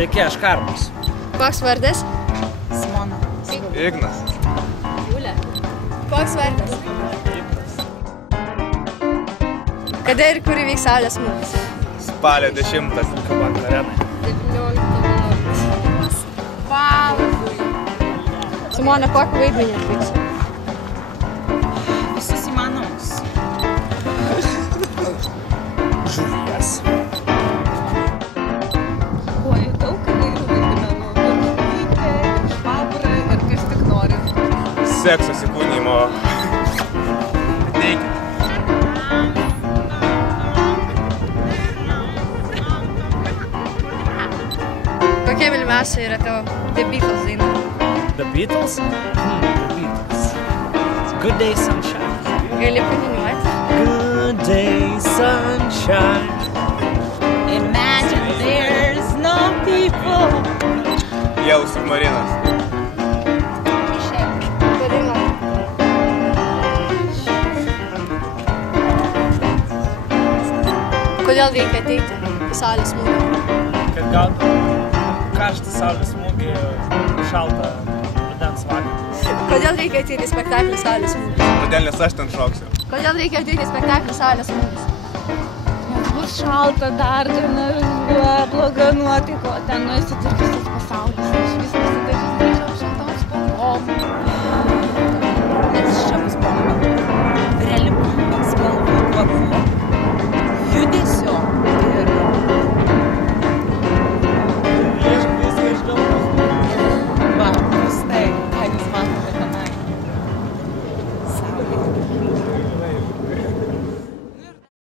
Sveiki, aš Karlas. Koks vardas? Simona. Ignas. Julė. Koks vardas? Kada ir kur įvyks Saulės smūgis? Spalio 10. Kabak arenai. 19 val. Simona, kokį vaidmenį atliks? Visus įmanomus. Žuvies. Oi, daug įvairių vaidmenų. Viršulytė, švabra ir kas tik nori. Sekso įkūnymo. Ateikit. Kokia mylimiausia yra tavo The Beatles daina? The Beatles? The Beatles. It's Good Day Sunshine. Gali padainuoti? Good day sunshine. Imagine there's no people. Jau submarinas. Padainuoti. Kodėl reikia ateiti į Saulės smūgį? Kad gautų karštą saulės smūgį, šaltą rudens vakarą. Kodėl reikia ateiti į spektaklį Saulės smūgis? Todėl nes aš ten šoksiu. Kodėl reikia ateiti į spektaklį Saulės smūgis? Nes bus šalta dar, ten bloga nuotaika, o ten nuėsi ir visas pasaulis. Iš vis pasidarys